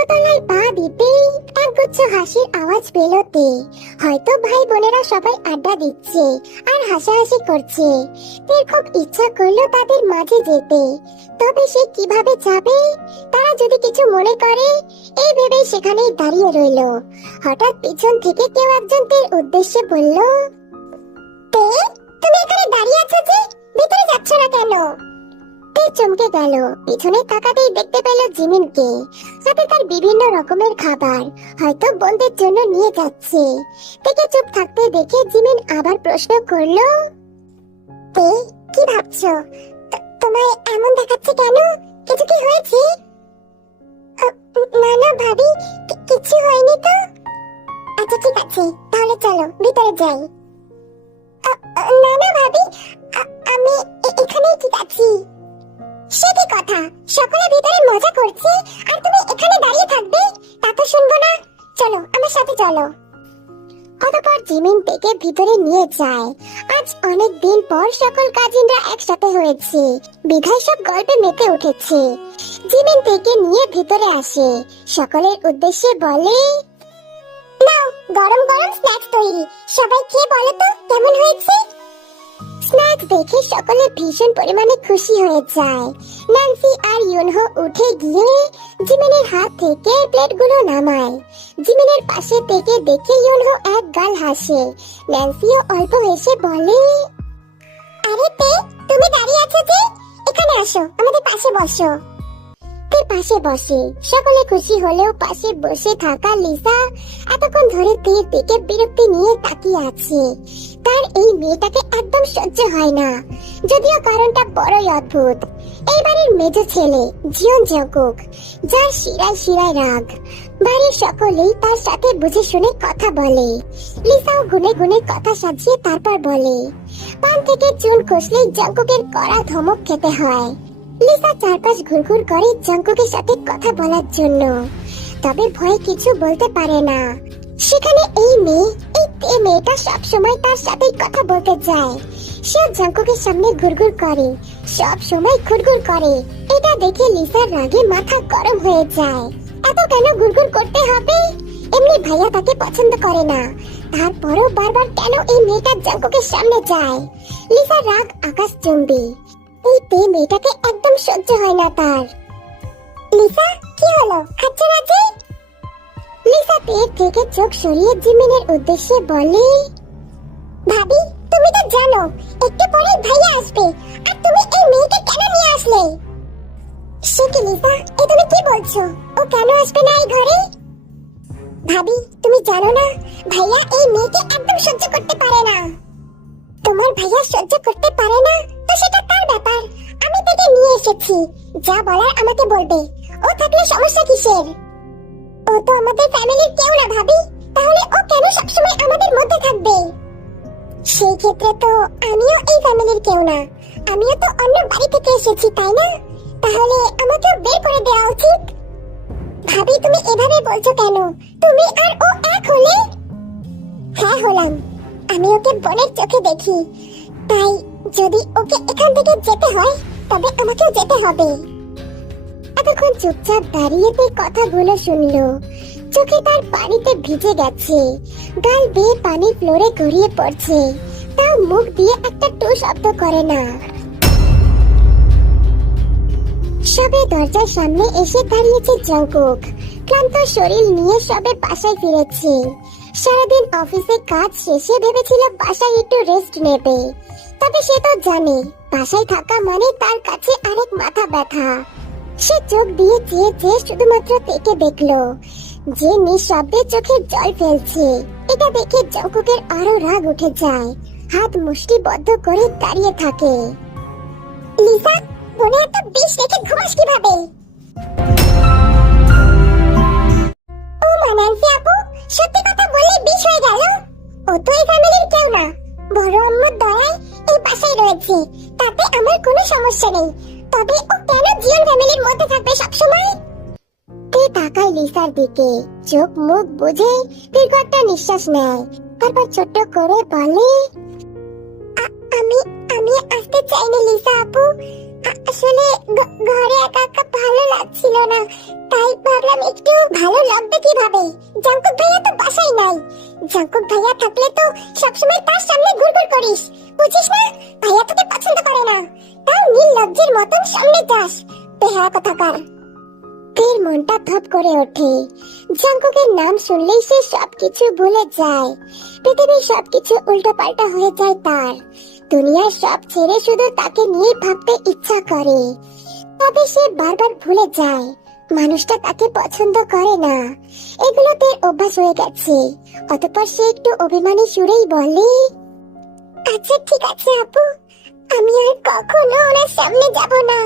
দোতলায় পা দিতেই একগুচ্ছ হাসির আওয়াজ পেল তে। হয়তো ভাই বোনেরা সবাই আড্ডা দিচ্ছে আর হাসাহাসি করছে। তের খুব ইচ্ছা করলো তাদের মাঝে যেতে, তবে সে কিভাবে যাবে? তারা যদি কিছু মনে করে, এই ভেবে সেখানেই দাঁড়িয়ে রইল। হঠাৎ পিছন থেকে কেউ একজন তের উদ্দেশ্যে বলল, তে, তুমি এখানে দাঁড়িয়ে আছো যে, ভিতরে যাচ্ছ না কেন? তে চমকে গেল। পিছনে তাকাতেই দেখতে পেল জিমিনকে। সাথে তার বিভিন্ন রকমের খাবার, হয়তো বোনদের জন্য নিয়ে যাচ্ছে। তেকে চুপ থাকতে দেখে জিমিন আবার প্রশ্ন করলো, তে, কি ভাবছো? তোমায় এমন দেখাচ্ছে কেন? কিছু কি হয়েছে? না না ভাবি, কিছু হয়নি তো। আচ্ছা ঠিক আছে, তাহলে চলো ভিতরে যাই। না না ভাবি, আমি এখানেই ঠিক আছি। সে কি কথা, সকলে ভিতরে মজা করছে আর তুমি এখানে দাঁড়িয়ে থাকবে? তা তো শুনবো না। চলো আমার সাথে চলো। অতঃপর জিমিন থেকে ভিতরে নিয়ে যায়। আজ অনেক দিন পর সকল কাজিনরা একসাথে হয়েছে, বিধায় সব গল্পে মেতে উঠেছে। জিমিন থেকে নিয়ে ভিতরে আসে, সকলের উদ্দেশ্যে বলে, নাও গরম গরম স্ন্যাক্স তৈরি, সবাই খেয়ে বলো তো কেমন হয়েছে। স্ন্যাক্স দেখে সকলে ভীষণ পরিমাণে খুশি হয়ে যায়। ন্যান্সি আর ইউনহো উঠে গিয়ে জিমিনের হাত থেকে প্লেটগুলো নামায়। জিমিনের পাশে থেকে দেখে ইউনহো এক গাল হাসে। ন্যান্সিও অল্প হেসে বলে, আরে তে, তুমি দাঁড়িয়ে আছো যে, এখানে আসো, আমাদের পাশে বসো। তে পাশে বসে। সকলে খুশি হলেও পাশে বসে থাকা লিসা এতক্ষণ ধরে তের দিকে বিরক্তি নিয়ে তাকিয়ে আছে। তার এই মেয়েটাকে একদম সহ্য হয় না, যদিও কারণটা বড়ই অদ্ভুত। এইবারের মেজ ছেলে জিয়ন জঙ্কুক, যার শিরায় শিরায় রাগ। বাড়ির সকলেই তার সাথে বুঝে শুনে কথা বলে। লিসাও গুনে গুনে কথা সাজিয়ে তারপর বলে, পান থেকে চুন খসলেই জঙ্কুকের কড়া ধমক খেতে হয়। লিসা চারপাশ ঘুরঘুর করে জঙ্কুকের সাথে কথা বলার জন্য, তবে ভয়ে কিছু বলতে পারে না। সেখানে এই মেয়েটা সব সময় তার সাথে কথা বলতে যায়। সে জঙ্কুকের সামনে ঘুরঘুর করে, সব সময় ঘুরঘুর করে। এটা দেখে লিসার রাগে মাথা গরম হয়ে যায়। এত কেন ঘুরঘুর করতে হবে? এমনি ভাইয়া তাকে পছন্দ করে না, তারপরও বারবার কেন এই মেয়েটা জঙ্কুকের সামনে যায়? লিসার রাগ আকাশচুম্বী। এই মেয়েটাকে একদম সহ্য হয় না তার। লিসা, কি হলো, খাচ্ছে না যে? লিসা পেট থেকে চোখ সরিয়ে জিমিনের উদ্দেশ্যে বলে, ভাবি তুমি তো জানো একটু পরেই ভাইয়া আসবে, আর তুমি এই মেয়েকে কেন নিয়ে আসলে? সে কি লিসা, এ তুমি কি বলছো? ও কেন আসবে না এই ঘরে? ভাবি তুমি জানো না, ভাইয়া এই মেয়েকে একদম সহ্য করতে পারে না। তোমার ভাইয়া সহ্য করতে পারে না তো সেটা তার ব্যাপার, আমি তাকে নিয়ে এসেছি। যা বলার আমাকে বলবে, ও থাকলে সমস্যা কিসের? ও তো আমাদের ফ্যামিলির কেউ না ভাবি, তাহলে ও কেন সবসময় আমাদের মধ্যে থাকবে? সেই ক্ষেত্রে তো আমিও এই ফ্যামিলির কেউ না, আমিও তো অন্য বাড়ি থেকে এসেছি, তাই না? তাহলে আমাকেও বের করে দেওয়া উচিত। ভাবি তুমি এভাবে বলছো কেন? তুমি আর ও এক হলে? হ্যাঁ হলাম, আমি ওকে বোনের চোখে দেখি, তাই যদি ওকে এখান থেকে যেতে হয় তবে আমাকেও যেতে হবে। এতক্ষণ চুপচাপ দাঁড়িয়ে তে কথাগুলো শুনলো। চোখে তার পানিতে ভিজে গেছে, গাল বেয়ে পানি ফ্লোরে গড়িয়ে পড়ছে, তাও মুখ দিয়ে একটা টু শব্দ করে না। সবে দরজার সামনে এসে দাঁড়িয়েছে জঙ্কুক। ক্লান্ত শরীর নিয়ে সবে বাসায় ফিরেছে। সারাদিন অফিসে কাজ শেষে ভেবেছিল বাসায় একটু রেস্ট নেবে, তবে সে তো জানে বাসায় থাকা মানে তার কাছে আরেক মাথা ব্যথা। সে চোখ দিয়ে চেয়ে চেয়ে শুধুমাত্র তেকে দেখলো, যে নিঃশব্দে চোখের জল ফেলছে। এটা দেখে জঙ্কুকের আরো রাগ উঠে যায়, হাত মুষ্টিবদ্ধ করে দাঁড়িয়ে থাকে। লিসা, মনে এত বিষ রেখে ঘুমাস কিভাবে? ও ন্যান্সি আপু, সত্যি কথা বললে বিষ হয়ে গেল। ও তো এই ফ্যামিলির কেউ না, বড় আম্মুর দয়ায় এই বাসায় রয়েছে, তাতে আমার কোনো সমস্যা নেই। তবে ও কেন জিয়ন ফ্যামিলির মধ্যে থাকবে সবসময়? তে তাকায় লিসার দিকে, চোখ মুখ বুঝে দীর্ঘ একটা নিঃশ্বাস নেয়, তারপর ছোট্ট করে বলে, আমি আসতে চাইনি লিসা আপু, আসলে ঘরে একা একা ভালো লাগছিল না, তাই ভাবলাম একটু ভালো লাগবে কিভাবে। জাঙ্কুক ভাইয়া তো বাসায় নাই। জাঙ্কুক ভাইয়া থাকলে তো সবসময় তার সামনে ঘুরঘুর করিস, বুঝিস না? ভাইয়া তোকে পছন্দ করে না, তাও নির্লজ্জের মতন সামনে যাস। বেহায়া কথাকার। তের মনটা ধপ করে ওঠে। জাঙ্কুকের নাম শুনলেই সে সবকিছু ভুলে যায়। পৃথিবীর সবকিছু উল্টো পাল্টা হয়ে যায় তার। দুনিয়ার সব ছেড়ে শুধু তাকে নিয়ে ভাবতে ইচ্ছা করে। তবে সে বারবার ভুলে যায় মানুষটা তাকে পছন্দ করে না। এগুলো তের অভ্যাস হয়ে গেছে। অতঃপর সে একটু অভিমানী সুরেই বলে, আচ্ছা ঠিক আছে আপু, আমি আর কখনো ওনার সামনে যাব না।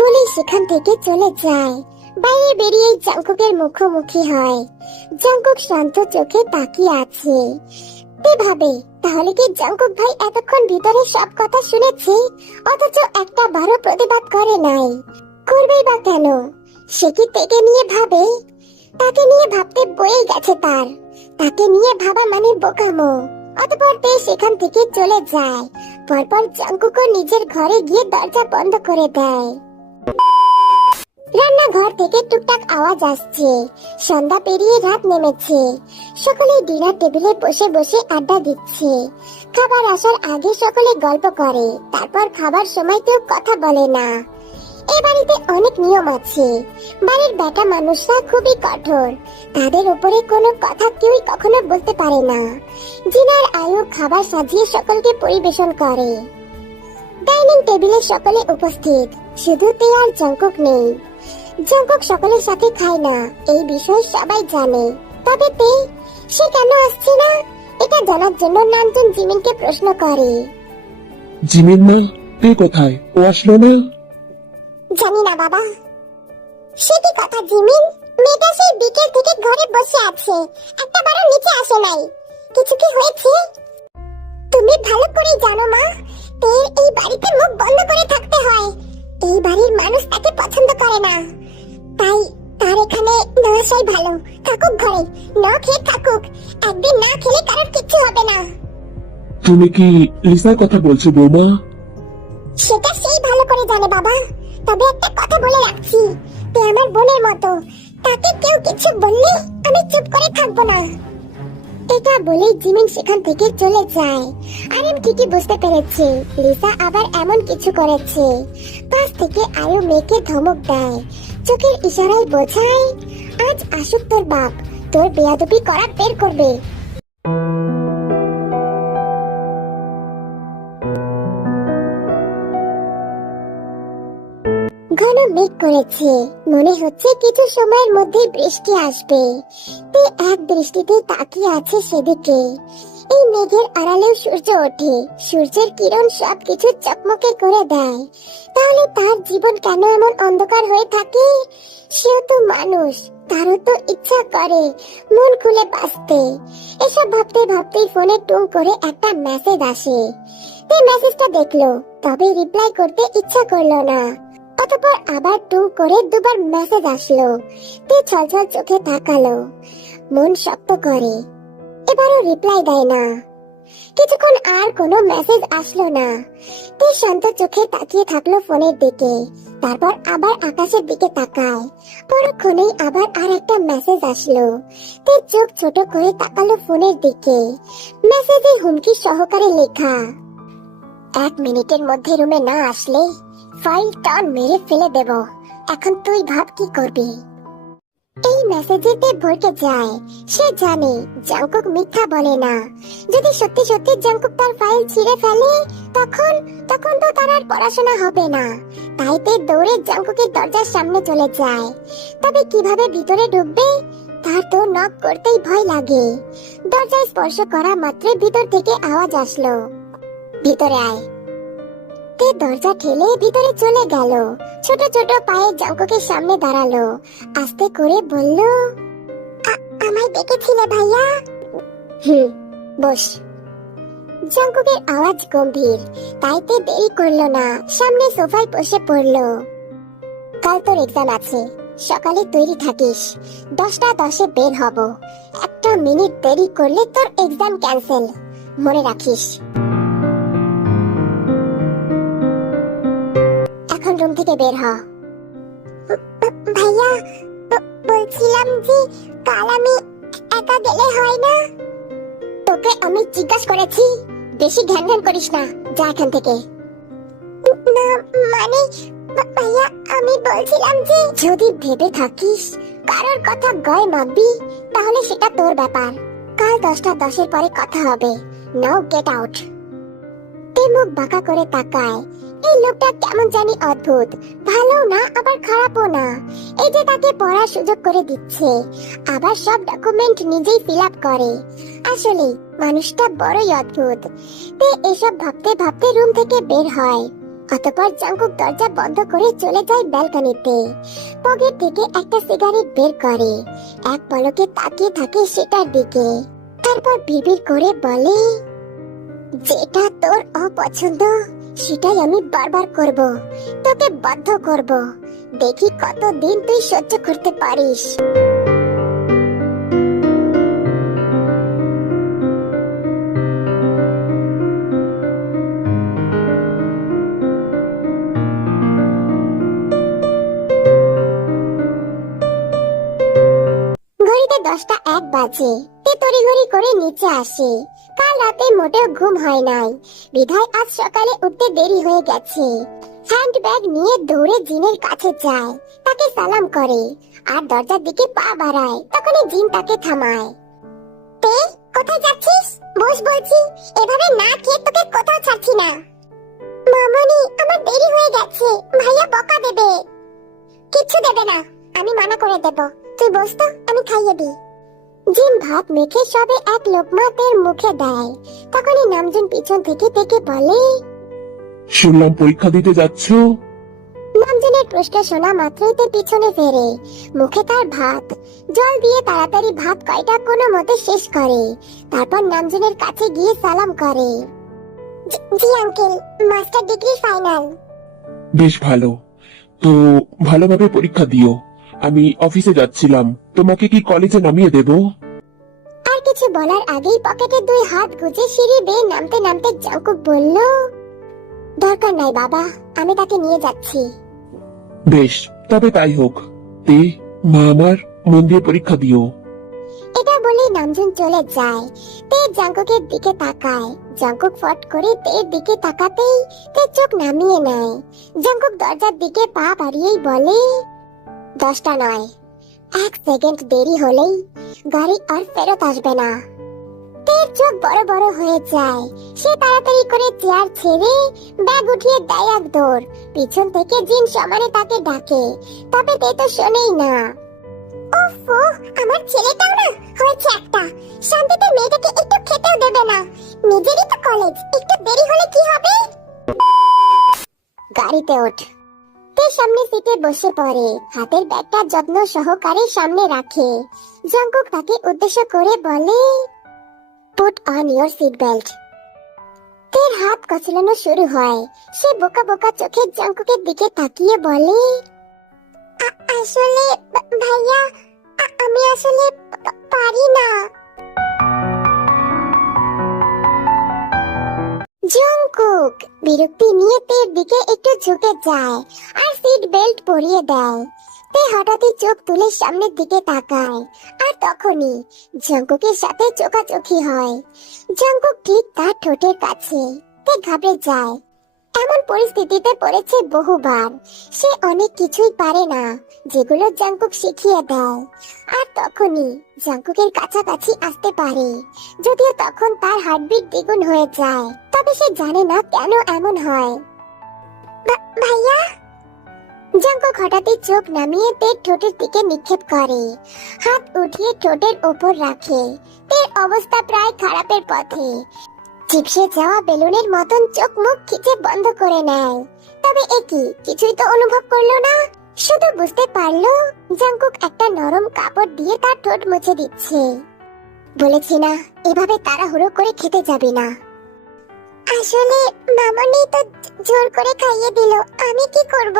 বলে সেখান থেকে চলে যায়। বাইরে বেরিয়ে জাঙ্কুকের মুখোমুখি হয়। জাঙ্কুক শান্ত চোখে তাকিয়ে আছে। তে ভাবে, তাহলে কি জাঙ্কুক ভাই এতক্ষণ ভিতরে সব কথা শুনেছে, অথচ একটা বারো প্রতিবাদ করে নাই? করবেই বা কেন? সে কি তেকে নিয়ে ভাবে? তাকে নিয়ে ভাবতে বয়ে গেছে তার। তাকে নিয়ে ভাবা মানে বোকামো। অতঃপর তে সেখান থেকে চলে যায়। পরপর জাঙ্কুকও নিজের ঘরে গিয়ে দরজা বন্ধ করে দেয়। রান্নাঘর থেকে টুকটাক আওয়াজ আসছে। সন্ধ্যা পেরিয়ে রাত নেমেছে। সকলে ডিনার টেবিলে বসে বসে আড্ডা দিচ্ছে। খাবার আসার আগে সকলে গল্প করে, তারপর খাবার সময় কেউ কথা বলে না। এ বাড়িতে অনেক নিয়ম আছে। বাড়ির বেটা মানুষরা খুবই কঠোর। তাদের উপরে কোনো কথা কেউই কখনো বলতে পারে না। জিনার আয়ু খাবার সাজিয়ে সকলকে পরিবেশন করে। ডাইনিং টেবিলে সকলে উপস্থিত, শুধু তে আর জাঙ্কুক নেই। জাঙ্কুক সকলের সাথে খায় না, এই বিষয় সবাই জানে। তবে তে, সে কেন আসছে না এটা জানার জন্য নামজুন জিমিনকে প্রশ্ন করে। জিমিন মা, তে কোথায়? ও আসলো না? জানি না বাবা। সে কি কথা জিমিন? মেয়েটা সেই বিকেল থেকে ঘরে বসে আছে, একটা বারও নিচে আসে নাই। কিছু কি হয়েছে? তুমি ভালো করে জানো মা, তের এই বাড়িতে মুখ বন্ধ করে থাকতে হয়। এই বাড়ির মানুষ তাকে পছন্দ করে না, তাই তার এখানে না আসাই ভালো। থাকুক ঘরে, না খেয়ে থাকুক। একদিন না খেলে কারোর কিচ্ছু হবে না। তুমি কি লিসার কথা বলছো বৌমা? সেটা সেই ভালো করে জানে বাবা। তবে একটা কথা বলে রাখছি, তে আমার বোনের মতো। তাকে কেউ কিছু বললে আমি চুপ করে থাকবো না। এটা বলেই জিমিন সেখান থেকে চলে যায়। আরিম ঠিকই বুঝতে পেরেছে লিসা আবার এমন কিছু করেছে। পাশ থেকে আরো মেয়েকে ধমক দেয়, চোখের ইশারায় বোঝায়, আজ আসুক তোর বাপ, তোর বেয়াদবি করা বের করবে। ঘন মেঘ করেছে, মনে হচ্ছে কিছু সময়ের মধ্যে বৃষ্টি আসবে। তে এক দৃষ্টিতে তাকিয়ে আছে সেদিকে। এই মেঘের আড়ালেও সূর্য ওঠে, সূর্যের কিরণ সবকিছু চকমকে করে দেয়। তাহলে তার জীবন কেন এমন অন্ধকার হয়ে থাকে? সেও তো মানুষ, তারও তো ইচ্ছা করে মন খুলে বাঁচতে। এসব ভাবতে ভাবতেই ফোনে টুং করে একটা মেসেজ আসে। তে মেসেজটা দেখলো, তবে রিপ্লাই করতে ইচ্ছা করলো না। অতঃপর আবার টুং করে দুবার মেসেজ আসলো। তে ছলছল চোখে তাকালো, মন শক্ত করে। এবারও রিপ্লাই দেয় না। কিছুক্ষণ আর কোনো মেসেজ আসলো না। তে শান্ত চোখে তাকিয়ে থাকলো ফোনের দিকে, তারপর আবার আকাশের দিকে তাকায়। পরক্ষণেই আবার আর একটা মেসেজ আসলো। তে চোখ ছোট করে তাকালো ফোনের দিকে। মেসেজে হুমকি সহকারে লেখা, 1 মিনিটের মধ্যে রুমে না আসলে ফাইল টান মেরে ফেলে দেব। এখন তুই ভাব কি করবি। এই মেসেজেতে ভরকে যায়। সে জানে জাঙ্কুক মিথ্যা বলে না। যদি সত্যি সত্যি জাঙ্কুক তার ফাইল ছিঁড়ে ফেলে, তখন তখন তো তার আর পড়াশোনা হবে না। তাই তে দৌড়ে জাঙ্কুকের দরজার সামনে চলে যায়। তবে কিভাবে ভিতরে ঢুকবে? তার তো নক করতেই ভয় লাগে। দরজায় স্পর্শ করা মাত্রই ভিতর থেকে আওয়াজ আসলো, ভিতরে আয়। তে দরজা ঠেলে ভিতরে চলে গেল। ছোট ছোট পায়ে জাঙ্কুকের সামনে দাঁড়ালো, আস্তে করে বলল, আমায় ডেকেছিলে ভাইয়া? বস। জাঙ্কুকের আওয়াজ গম্ভীর, তাই তে দেরি করলো না, সামনে সোফায় বসে পড়লো। কাল তোর এক্সাম আছে, সকালে তৈরি থাকিস। 10টা 10-এ বের হব। 1 মিনিট দেরি করলে তোর এক্সাম ক্যান্সেল, মনে রাখিস। থেকে বের হ। ভাইয়া, বলছিলাম যে কাল আমি একা গেলে হয় না? তোকে আমি জিজ্ঞাসা করেছি, বেশি ঘ্যান ঘ্যান করিস না, যা এখান থেকে। না মানে ভাইয়া, আমি বলছিলাম যে যদি ভেবে থাকিস কারোর কথা গয় মাপবি, তাহলে সেটা তোর ব্যাপার। কাল 10টা 10 পরে কথা হবে। নাও গেট আউট। তে মুখ বাঁকা করে তাকায়। এই লোকটা কেমন জানি অদ্ভুত, ভালো না আবার খারাপও না। এই যে তাকে পড়ার সুযোগ করে দিচ্ছে, আবার সব ডকুমেন্ট নিজেই ফিল আপ করে। আসলে মানুষটা বড়ই অদ্ভুত। তে এসব ভাবতে ভাবতে রুম থেকে বের হয়। অতঃপর জাঙ্কুক দরজা বন্ধ করে চলে যায় ব্যালকনিতে। পকেট থেকে একটা সিগারেট বের করে, এক পলকে তাকিয়ে থাকে সেটার দিকে। তারপর বিড়বিড় করে বলে, যেটা তোর অপছন্দ সেটাই আমি বারবার করব, তোকে বাধ্য করব। দেখি কতদিন তুই সহ্য করতে পারিস। ঘড়িতে 10টা 1 বাজে। তে তড়িঘড়ি করে নিচে আসে। কাল রাতে মোটেও ঘুম হয় নাই, বিধায় আজ সকালে উঠতে দেরি হয়ে গেছে। হ্যান্ড ব্যাগ নিয়ে দৌড়ে জিনের কাছে যায়, তাকে সালাম করে আর দরজার দিকে পা বাড়ায়। তখনই জিন তাকে থামায়। তে কোথায় যাচ্ছিস? বস বলছি, এভাবে না খেয়ে তোকে কোথাও ছাড়ছি না। মামনি, আমার দেরি হয়ে গেছে, ভাইয়া বকা দেবে। কিচ্ছু দেবে না, আমি মানা করে দেব। তুই বস তো, আমি খাইয়ে দিই। জিন ভাত মেখে সবে এক লোকমা তের মুখে দেয়। তখনই নামজুন পিছন থেকে থেকে বলে, শুনলাম পরীক্ষা দিতে যাচ্ছ। নামজুনের প্রশ্ন শোনা মাত্রই তে পিছনে ফেরে। মুখে তার ভাত, জল দিয়ে তাড়াতাড়ি ভাত কয়টা কোনো মতে শেষ করে। তারপর নামজুনের কাছে গিয়ে সালাম করে। জি আঙ্কেল, মাস্টার ডিগ্রি ফাইনাল। বেশ ভালো, তো ভালোভাবে পরীক্ষা দিও। আমি অফিসে যাচ্ছিলাম, তোমাকে কি কলেজে নামিয়ে দেব? আর কিছু বলার আগেই পকেটে 2 হাত গুজে সিঁড়ি বেয়ে নামতে নামতে জাঙ্কুক বলল, দরকার নাই বাবা, আমি তাকে নিয়ে যাচ্ছি। বেশ, তবে তাই হোক। তে মা আমার, মন দিয়ে পরীক্ষা দিও। এটা বলে নামজুন চলে যায়। তে জাঙ্কুকের দিকে তাকায়। জাঙ্কুক ফট করে তের দিকে তাকাতেই তে চোখ নামিয়ে নেয়। জাঙ্কুক দরজার দিকে পা বাড়িয়েই বলে, 10টা নয়, 1 সেকেন্ড দেরি হলেই গাড়ি আর ফেরত আসবে না। তের চোখ বড় বড় হয়ে যায়। সে তাড়াতাড়ি করে চেয়ার ছেড়ে ব্যাগ উঠিয়ে দেয় এক দৌড়। পিছন থেকে জিন সমানে তাকে ডাকে, তবে তে তো শোনেই না। ওফো, আমার ছেলেটাও না হয়েছে একটা, শান্তিতে মেয়েটাকে একটু খেতেও দেবে না। নিজেরই তো কলেজ, একটু দেরি হলে কি হবে? গাড়িতে ওঠ। তে সামনে সিটে বসে পড়ে, হাতের ব্যাগটা যত্ন সহকারে সামনে রাখে। জাঙ্কুক তাকে উদ্দেশ্য করে বলে, put on your seat belt. তের হাত কচলানো শুরু হয়। সে বোকা বোকা চোখে জাঙ্কুকের দিকে তাকিয়ে বলে, আসলে ভাইয়া, আমি আসলে পারি না। জাঙ্কুক বিরক্তি নিয়ে তের দিকে একটু ঝুঁকে যায় আর সিট বেল্ট পরিয়ে দেয়। তে হঠাৎই চোখ তুলে সামনের দিকে তাকায়, আর তখনই জাঙ্কুকের সাথে চোখাচোখি হয়। জাঙ্কুক ঠিক তার ঠোঁটের কাছে। তে ঘাবড়ে যায়। এমন পরিস্থিতিতে পড়েছে বহুবার। সে অনেক কিছুই পারে না, যেগুলো জাঙ্কুক শিখিয়ে দেয়। আর তখনই জাঙ্কুকের কাছাকাছি আসতে পারে, যদিও তখন তার হার্টবিট দ্বিগুণ হয়ে যায়। তবে সে জানে না কেন এমন হয়। ভাইয়া। জাঙ্কুক হঠাৎই চোখ নামিয়ে তের ঠোঁটের দিকে নিক্ষেপ করে, হাত উঠিয়ে ঠোঁটের ওপর রাখে। তের অবস্থা প্রায় খারাপের পথে। চিপসে যাওয়া বেলুনের মতন চোখ মুখ খিচে বন্ধ করে নেয়। তবে একই কিছুই তো অনুভব করলো না, শুধু বুঝতে পারলো জাঙ্কুক একটা নরম কাপড় দিয়ে তার ঠোঁট মুছে দিচ্ছে। বলেছি না, এভাবে তাড়াহুড়ো করে খেতে যাবি না। আসলে মামনি তো জোর করে খাইয়ে দিল, আমি কি করব?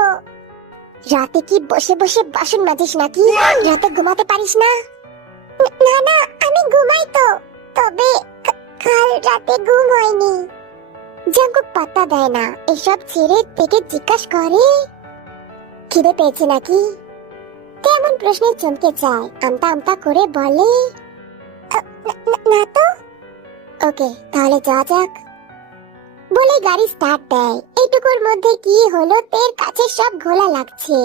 রাতে কি বসে বসে বাসন মাজিস নাকি? রাতে ঘুমাতে পারিস না? না না, আমি ঘুমাই তো, তবে কাল রাতে ঘুম হয়নি। জাঙ্কুক পাত্তা দেয় না, এসব ছেড়ে থেকে জিজ্ঞাসা করে, খিদে পেয়েছে নাকি? তেমন প্রশ্নে চমকে যায়, আমতা আমতা করে বলে, না তো। ওকে, তাহলে যাওয়া যাক। বলে গাড়ি স্টার্ট দেয়। এইটুকুর মধ্যে কি হলো তের কাছে সব ঘোলা লাগছে।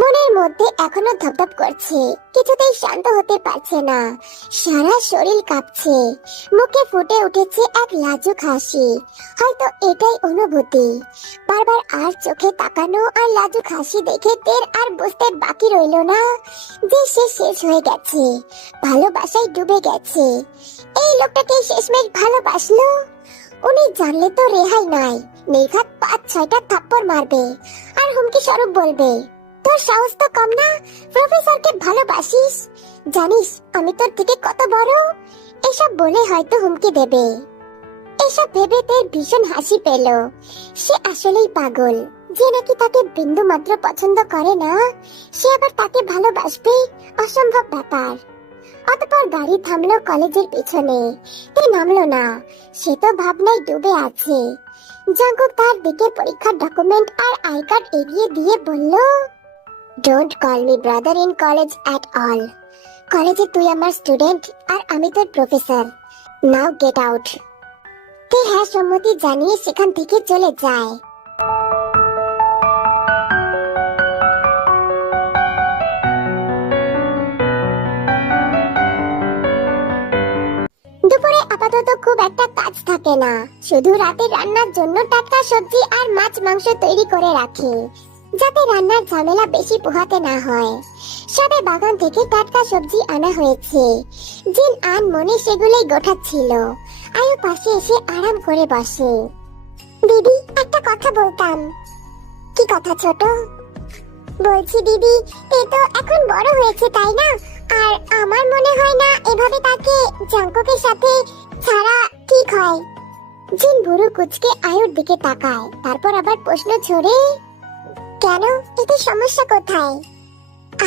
মনের মধ্যে এখনো ধপধপ করছে, কিছুতেই শান্ত হতে পারছে না। সারা শরীর কাঁপছে, মুখে ফুটে উঠেছে এক লাজুক হাসি। হয়তো এটাই অনুভূতি। বারবার আর চোখে তাকানো আর লাজুক হাসি দেখে তের আর বুঝতে বাকি রইল না যে সে শেষ হয়ে গেছে, ভালোবাসায় ডুবে গেছে। এই লোকটাকে শেষমেশ ভালোবাসলো। উনি জানলে তো রেহাই নাই, নির্ঘাত 5-6টা থাপ্পড় মারবে আর হুমকি স্বরূপ বলবে, তোর সাহস তো কম না, প্রফেসরকে ভালোবাসিস, জানিস আমি তোর থেকে কত বড়। এসব বলে হয়তো হুমকি দেবে। এসব ভেবে তের ভীষণ হাসি পেল। সে আসলেই পাগল, যে নাকি তাকে বিন্দু মাত্র পছন্দ করে না, সে আবার তাকে ভালোবাসবে, অসম্ভব ব্যাপার। অতঃপর গাড়ি থামলো কলেজের পেছনে। তে নামলো না, সে তো ভাবনায় ডুবে আছে। জাঙ্কুক তার দিকে পরীক্ষার ডকুমেন্ট আর আই কার্ড এগিয়ে দিয়ে বলল, don't call me brother in college at all. কলেজে তুই আমার স্টুডেন্ট আর আমি তোর প্রফেসর। নাও গেট আউট। তে হ্যাঁ সম্মতি জানিয়ে সেখান থেকে চলে যায়। দুপুরে আপাতত খুব একটা কাজ থাকে না, শুধু রাতে রান্নার জন্য টাটকা সবজি আর মাছ মাংস তৈরি করে রাখে, যাতে রান্নার ঝামেলা বেশি পোহাতে না হয়। সবে বাগান থেকে টাটকা সবজি আনা হয়েছে। জিন আন মনে সেগুলোই গোটাচ্ছিল। আয়ু পাশে এসে আরাম করে বসে। দিদি, একটা কথা বলতাম। কি কথা ছোট? বলছি দিদি, এ তো এখন বড় হয়েছে তাই না? আর আমার মনে হয় না এভাবে তাকে জাঙ্কুকের সাথে ছাড়া ঠিক হয়। জিন ভুরু কুচকে আয়ুর দিকে তাকায়, তারপর আবার প্রশ্ন ছড়ে, কেন, এতে সমস্যা কোথায়?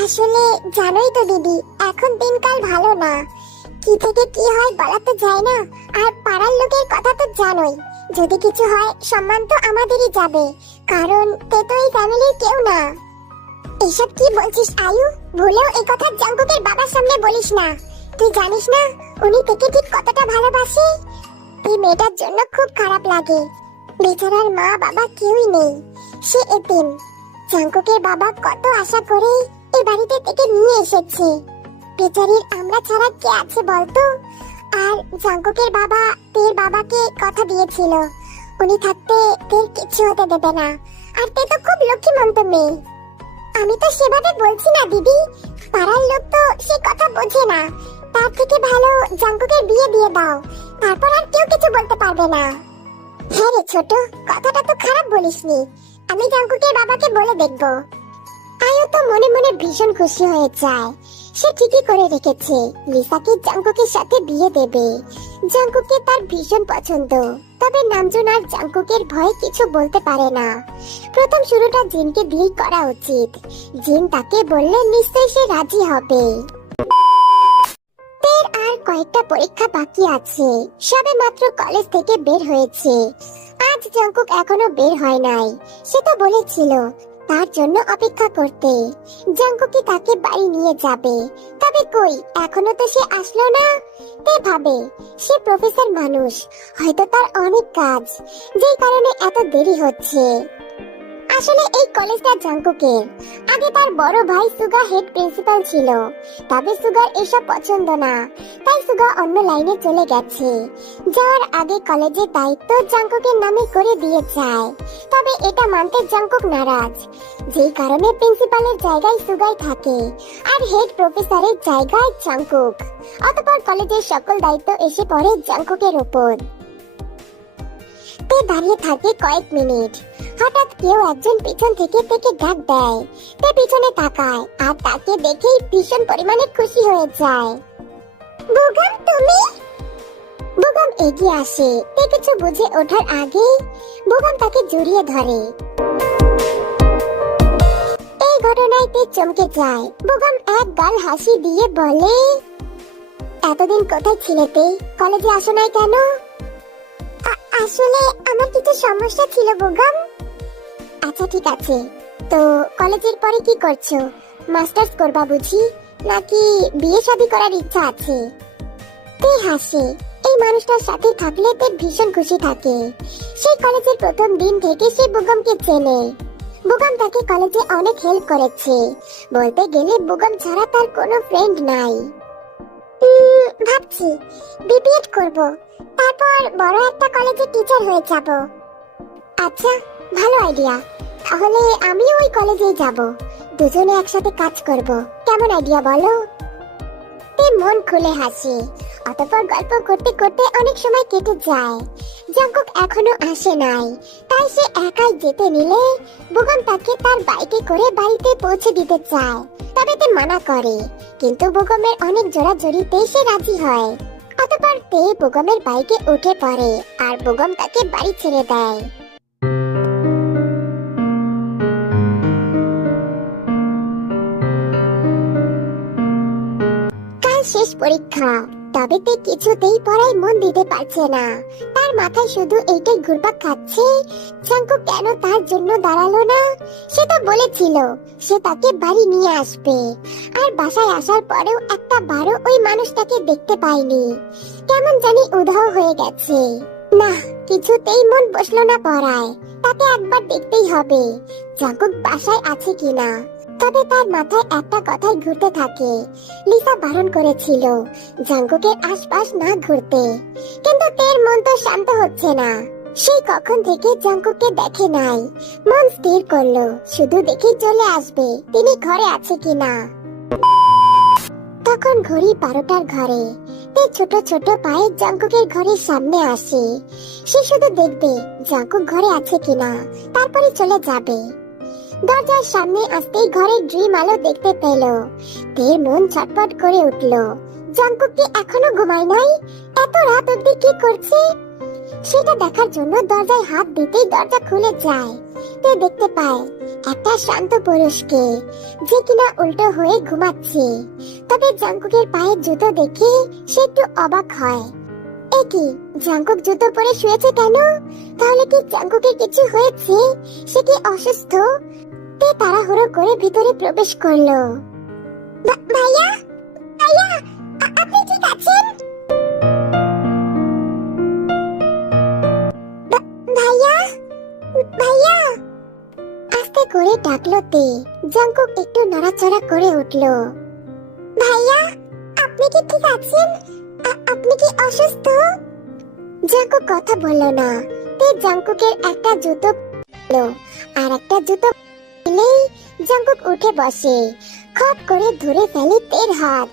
আসলে জানোই তো দিদি, এখন দিনকাল ভালো না, কি থেকে কি হয় বলা তো যায় না। আর পাড়ার লোকের কথা তো জানোই, যদি কিছু হয় সম্মান তো আমাদেরই যাবে, কারণ তে তো এই ফ্যামিলির কেউ না। এসব কি বলছিস আয়ু? ভুলেও এই কথা জাঙ্কুকের বাবার সামনে বলিস না। তুই জানিস না উনি তোকে ঠিক কতটা ভালোবাসে। এই মেয়েটার জন্য খুব খারাপ লাগে। বেচারার মা বাবা কেউই নেই, সে এতিম। জাঙ্কুকের বাবা কত আশা করে এই বাড়িতে থেকে নিয়ে এসেছে। বেচারির আমরা ছাড়া কে আছে বলতো? আর জাঙ্কুকের বাবা তের বাবাকে কথা দিয়েছিল, উনি থাকতে তের কিছু হতে দেবে না। আর তে তো খুব লক্ষ্মীমন্ত মেয়ে। আমি তো সেভাবে বলছি না দিদি, পাড়ার লোক তো সে কথা বোঝে না। তার থেকে ভালো জাঙ্কুকের বিয়ে দিয়ে দাও, তারপর আর কেউ কিছু বলতে পারবে না। হ্যাঁ রে ছোট, কথাটা তো খারাপ বলিসনি, আমি জাঙ্কুকের বাবাকে বলে দেখব। আয়ু তো মনে মনে ভীষণ খুশি হয়ে যায়। সে ঠিকই করে রেখেছে, লিসাকে জাঙ্কুকের সাথে বিয়ে দেবে। জাঙ্কুকে তার ভীষণ পছন্দ, তবে নামজুন আর জাঙ্কুকের ভয়ে কিছু বলতে পারে না। প্রথম শুরুটা জিনকে দিয়েই করা উচিত। জিন তাকে বললে নিশ্চয়ই সে রাজি হবে। তের আর কয়েকটা পরীক্ষা বাকি আছে, সবে মাত্র কলেজ থেকে বের হয়েছে। আজ জাঙ্কুক এখনো বের হয় নাই, সে তো বলেছিল তার জন্য অপেক্ষা করতে। জাঙ্কুকি তাকে বাড়ি নিয়ে যাবে, তবে কই এখনো তো সে আসলো না। তে ভাবে সে প্রফেসর মানুষ, হয়তো তার অনেক কাজ, যেই কারণে এত দেরি হচ্ছে। আসলে এই কলেজটা জাঙ্কুকের। আগে তার বড় ভাই সুগা হেড প্রিন্সিপাল ছিল, তবে সুগার এসব পছন্দ না, তাই সুগা অন্য লাইনে চলে গেছে। যাওয়ার আগে কলেজের দায়িত্ব জাঙ্কুকের নামে করে দিয়ে যায়, তবে এটা মানতে জাঙ্কুক নারাজ। যেই কারণে প্রিন্সিপালের জায়গায় সুগাই থাকে আর হেড প্রফেসরের জায়গায় জাঙ্কুক। অতঃপর কলেজের সকল দায়িত্ব এসে পড়ে জাঙ্কুকের উপর। তে দাঁড়িয়ে থাকে কয়েক মিনিট, হঠাৎ কেউ একজন পিছন থেকে তাকে ডাক দেয়। তে পিছনে তাকায় আর তাকে দেখেই ভীষণ পরিমাণে খুশি হয়ে যায়। বুগাম, তুমি? বুগাম এগিয়ে আসে। তে কিছু বুঝে ওঠার আগে বুগাম তাকে জড়িয়ে ধরে। এই ঘটনায় তে চমকে যায়। বুগাম এক গাল হাসি দিয়ে বলে, এতদিন কোথায় ছিলে তে? কলেজে আসো নাই কেন? আসলে আমার কিছু সমস্যা ছিল বুগাম। আচ্ছা ঠিক আছে, তো কলেজের পরে কি করছো? মাস্টার্স করবা বুঝি, নাকি বিয়ে শাদী করার ইচ্ছা আছে? তে হাসে। এই মানুষটার সাথে থাকলে তে ভীষণ খুশি থাকে। সেই কলেজের প্রথম দিন থেকে সে বুগমকে চেনে। বুগম তাকে কলেজে অনেক হেল্প করেছে। বলতে গেলে বুগম ছাড়া তার কোনো ফ্রেন্ড নাই। ভাবছি বিবিএড করব, তারপর বড় একটা কলেজে টিচার হয়ে যাব। আচ্ছা, ভালো আইডিয়া। তাহলে আমিও ওই কলেজেই যাব, দুজনে একসাথে কাজ করব। কেমন আইডিয়া বলো? তে মন খুলে হাসে। অতঃপর গল্প করতে করতে অনেক সময় কেটে যায়। জাঙ্কুক এখনো আসে নাই, তাই সে একাই যেতে নিলে বুগম তাকে তার বাইকে করে বাড়িতে পৌঁছে দিতে চায়। তবে তে মানা করে, কিন্তু বুগমের অনেক জোরাজোরিতে সে রাজি হয়। অতঃপর তে বুগমের বাইকে উঠে পড়ে আর বুগম তাকে বাড়ি ছেড়ে দেয়। কাল শেষ পরীক্ষা, তবে তে কিছুতেই পড়ায় মন দিতে পারছে না। তার মাথায় শুধু এইটাই ঘুরপাক খাচ্ছে, জাঙ্কুক কেন তার জন্য দাঁড়ালো না? সে তো বলেছিল সে তাকে বাড়ি নিয়ে আসবে, আর বাসায় আসার পরেও একটা বারও ওই মানুষটাকে দেখতে পায়নি। কেমন জানি উধাও হয়ে গেছে। না, কিছুতেই মন বসলো না পড়ায়। তাকে একবার দেখতেই হবে জাঙ্কুক বাসায় আছে কিনা। তবে তার মাথায় একটা কথাই ঘুরতে থাকে, লিসা বারণ করেছিল জাঙ্কুকের আশপাশ না ঘুরতে। কিন্তু তের মন তো শান্ত হচ্ছে না। সেই কখন থেকে জাঙ্কুককে দেখে নাই। মন স্থির করলো শুধু দেখে চলে আসবে তিনি ঘরে আছে কিনা। তখন ঘড়ি 12টার ঘরে। তে ছোট ছোট পায়ে জাঙ্কুকের ঘরের সামনে আসে। সে শুধু দেখবে জাঙ্কুক ঘরে আছে কিনা, তারপরে চলে যাবে। দরজার সামনে আসতেই ঘরের ড্রিম আলো দেখতে পেল। তের মন ছটফট করে উঠল। জাঙ্কুক কি এখনো ঘুমায় নাই? এত রাত অবধি কি করছে? সেটা দেখার জন্য দরজায় হাত দিতেই দরজা খুলে যায়। তে দেখতে পায় একটা শান্ত পুরুষকে, যে কিনা উল্টো হয়ে ঘুমাচ্ছে। তবে জাঙ্কুকের পায়ে জুতো দেখে সে একটু অবাক হয়। এ কি, জাঙ্কুক জুতো পরে শুয়েছে কেন? তাহলে কি জাঙ্কুকের কিছু হয়েছে? সে কি অসুস্থ? তে তাড়াহুড়ো করে ভিতরে প্রবেশ করলো। ভাইয়া, ভাইয়া, আপনি ঠিক আছেন? ভাইয়া, ভাইয়া, আস্তে করে ডাকলো তে। জাঙ্কুক একটু নড়াচড়া করে উঠলো। ভাইয়া, আপনি কি ঠিক আছেন? আপনি কি অসুস্থ? জাঙ্কুক কথা বলল না। তে জাঙ্কুকের একটা জুতো আর একটা জুতো পেলেই জাঙ্কুক উঠে বসে। খপ করে ধরে ফেলে তের হাত।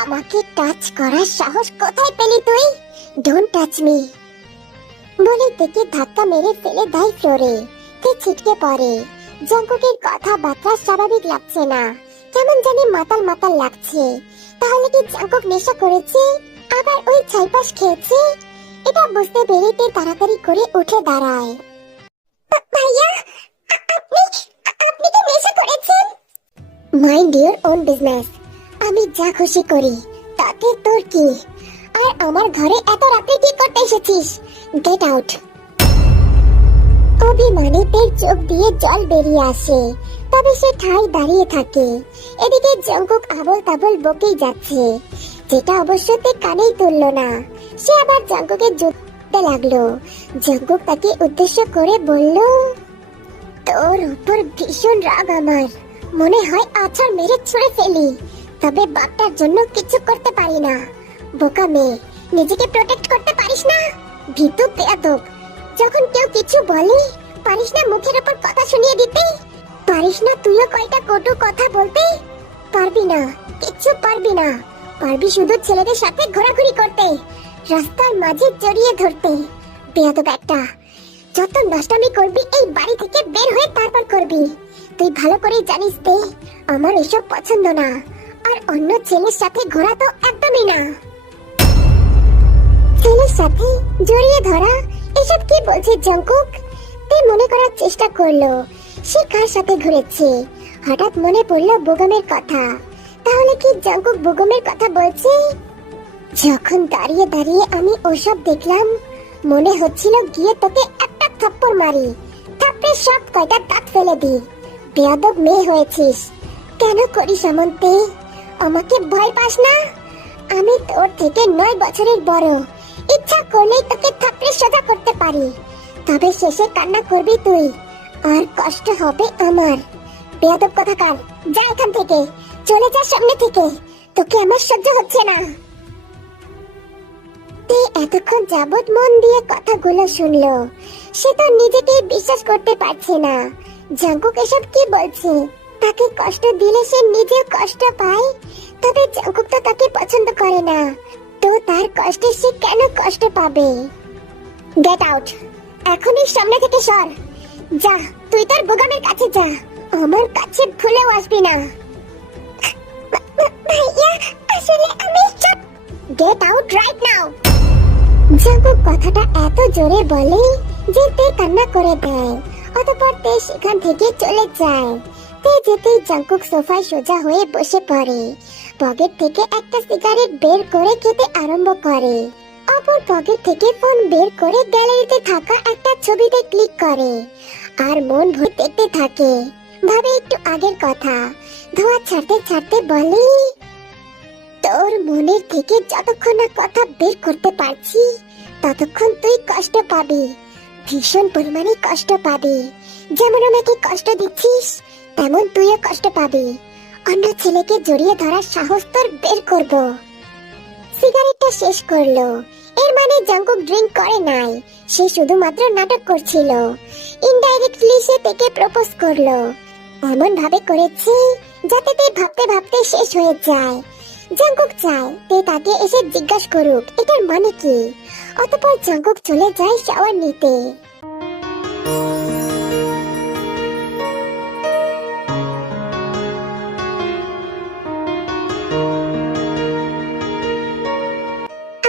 আমাকে টাচ করার সাহস কোথায় পেলি তুই? ডোন্ট টাচ মি বলে তেকে ধাক্কা মেরে ফেলে দেয় ফ্লোরে। তে ছিটকে পড়ে। জাঙ্কুকের কথাবার্তা স্বাভাবিক লাগছে না, কেমন জানি মাতাল মাতাল লাগছে। তাহলে কি জাঙ্কুক নেশা করেছে, আবার ওই ছাইপাশ খেয়েছে? এটা বুঝতে পেরে তে তাড়াতাড়ি করে উঠে দাঁড়ায়। ভাইয়া, আপনি কি নেশা করেছেন? Mind your own business. আমি যা খুশি করি তাতে তোর কি? আর আমার ঘরে এত রাতে কি করতে এসেছিস? Get out. অভিমানে তের চোখ দিয়ে জল বেরিয়ে আসে। তবে সে ঠায় দাঁড়িয়ে থাকে। এদিকে জাঙ্কুক আবল তাবল বকেই যাচ্ছে, যেটা অবশ্য তে কানেই তুললো না। সে আবার জাঙ্কুকের জুততে লাগলো। জাঙ্কুক তাকে উদ্দেশ্য করে বলল, তোর উপর ভীষণ রাগ আমার। মনে হয় আছাড় মেরে ছুঁড়ে ফেলি, তবে বাপটার জন্য কিছু করতে পারি না। বোকা মেয়ে, নিজেকে প্রোটেক্ট করতে পারিস না? ভীতু বেয়াদব, যখন কেউ কিছু বলে পারিস না মুখের উপর কথা শুনিয়ে দিতে? পারিস না তুইও কয়টা কটু কথা বলতে? পারবি না, কিচ্ছু পারবি না। পারবি শুধু ছেলেদের সাথে ঘোরাঘুরি করতে, রাস্তার মাঝে জড়িয়ে ধরতে। বেয়াদব একটা, যত নষ্টামি করবি এই বাড়ি থেকে বের হয়ে তারপর করবি। তুই ভালো করে জানিস তে, আমার এসব পছন্দ না। আর অন্য ছেলের সাথে ঘোরা তো একদমই না। ছেলের সাথে জড়িয়ে ধরা, এসব কি বলছে জাঙ্কুক? তে মনে করার চেষ্টা করলো সে কার সাথে ঘুরেছে। হঠাৎ মনে পড়লো বুগমের কথা। তাহলে কি জাঙ্কুক বুগমের কথা বলছে? যখন দাঁড়িয়ে দাঁড়িয়ে আমি ওসব দেখলাম, মনে হচ্ছিল গিয়ে তোকে একটা থাপ্পড় মারি, থাপ্পড়ে সব কয়টা দাঁত ফেলে দি। বেয়াদব মেয়ে হয়েছিস। কেন করিস এমনতে? আমাকে ভয় পাস না? আমি তোর থেকে 9 বছরের বড়। ইচ্ছা করলেই তোকে থাপড়ে সোজা করতে পারি, তবে শেষে কান্না করবি তুই, আর কষ্ট হবে আমার। বেয়াদব কোথাকার, যা এখান থেকে, চলে যা সামনে থেকে, তোকে আমার সহ্য হচ্ছে না। তে এতক্ষণ যাবৎ মন দিয়ে কথাগুলো শুনলো। সে তো নিজেকেই বিশ্বাস করতে পারছে না। জাঙ্কুক এসব কি বলছে? তাকে কষ্ট দিলে সে নিজেও কষ্ট পায়, তবে জাঙ্কুক তো তাকে পছন্দ করে না, তো তার কষ্টে সে কেন কষ্ট পাবে? গেট আউট, এখনই সামনে থেকে সর। যা, তুই তোর বোগামের কাছে যা, আমার কাছে ভুলেও আসবি না। ভাইয়া, আসলে আমি get out right now. Jungkook কথাটা এত জোরে বলে যে তে কান্না করে দেয়। অতঃপর তে সেখান থেকে চলে যায়। তে যেতেই জাঙ্কুক সোফায় সোজা হয়ে বসে পড়ে। পকেট থেকে একটা সিগারেট বের করে খেতে আরম্ভ করে। অপর পকেট থেকে ফোন বের করে গ্যালারিতে থাকা একটা ছবিতে ক্লিক করে আর মন ভরে দেখতে থাকে। ভাবে একটু আগের কথা, ধোঁয়া ছাড়তে ছাড়তে বলে, তোর মনের থেকে যতক্ষণ না কথা বের করতে পারছি ততক্ষণ তুই কষ্ট পাবি, ভীষণ পরিমাণে কষ্ট পাবি। যেমন আমাকে কষ্ট দিচ্ছিস তেমন তুইও কষ্ট পাবি। অন্য ছেলেকে জড়িয়ে ধরার সাহস তোর বের করব। সিগারেটটা শেষ করলো। এর মানে জাঙ্কুক ড্রিঙ্ক করে নাই, সে শুধুমাত্র নাটক করছিল। ইনডাইরেক্টলি সে তাকে প্রপোজ করলো। এমন ভাবে করেছে যাতে তে ভাবতে ভাবতে শেষ হয়ে যায়। জাঙ্কুক চায় তে তাকে এসে জিজ্ঞাসা করুক এটার মানে কি। অতঃপর জাঙ্কুক চলে যায় শাওয়ার নিতে।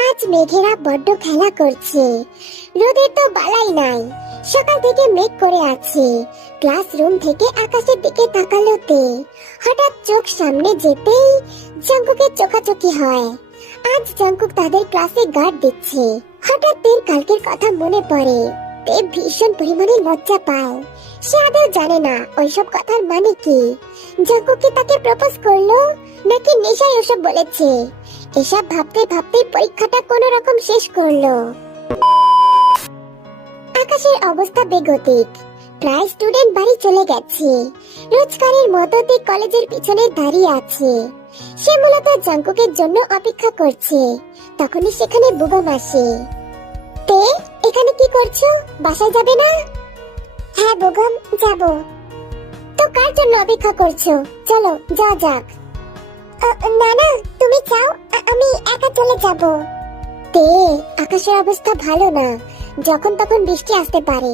আজ মেঘেরা বড্ড খেলা করছে। রোদের তো বালাই নাই, সকাল থেকে মেঘ করে আছে। ক্লাসরুম থেকে আকাশের দিকে তাকালো তে। হঠাৎ চোখ সামনে যেতেই জাঙ্কুকের চোখাচোখি হয়। আজ জাঙ্কুক তাদের ক্লাসে গার্ড দিচ্ছে। হঠাৎ তের কালকের কথা মনে পড়ে। তে ভীষণ পরিমাণে লজ্জা পায়। সে আদৌ জানে না ওইসব কথার মানে কি। জাঙ্কুক কি তাকে প্রপোজ করলো নাকি নেশায় ওসব বলেছে? এসব ভাবতে ভাবতে পরীক্ষাটা কোনো রকম শেষ করলো। আকাশের অবস্থা বেগতিক। প্রায় স্টুডেন্ট বাড়ি চলে গেছে। রোজকারের মতো তে কলেজের পিছনে দাঁড়িয়ে আছে। সে মূলত জাঙ্কুকের জন্য অপেক্ষা করছে। তখনই সেখানে বুগম আসে। তে, এখানে কি করছো? বাসায় যাবে না? হ্যাঁ বুগম, যাব। তো কার জন্য অপেক্ষা করছো? চলো যাওয়া যাক। না না, তুমি চাও আমি একা চলে যাব। তে, আকাশের অবস্থা ভালো না, যখন তখন বৃষ্টি আসতে পারে।